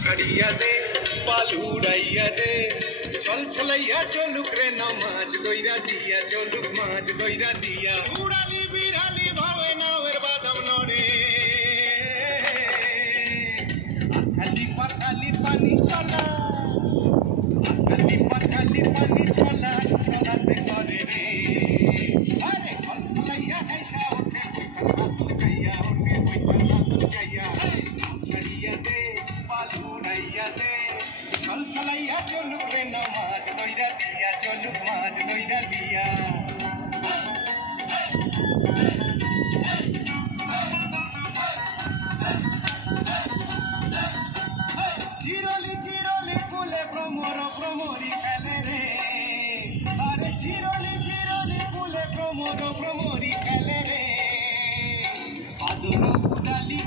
छड़िया दे पालूड़ाइया दे चल चलैया चलुक रे नमाज गइरा दिया चलुक माज गइरा दिया उड़ाली बिराली भावे नावेर बादाम नरे खाली पानी चला खाली पानी चला चलाते करे रे अरे कल चलैया ऐसा उठे कोई कल चैया उठे कोई कल चैया छड़िया दे पालूड़ाइया दे चल चलैया चलुक रे नमाज गइरा दिया चलुक माज गइरा दिया चिरोली चिरोली फुले भ्रमरी खेले रे अरे चिरोली चिरोली फुले भ्रमरी खेले रे आदुरो उडाली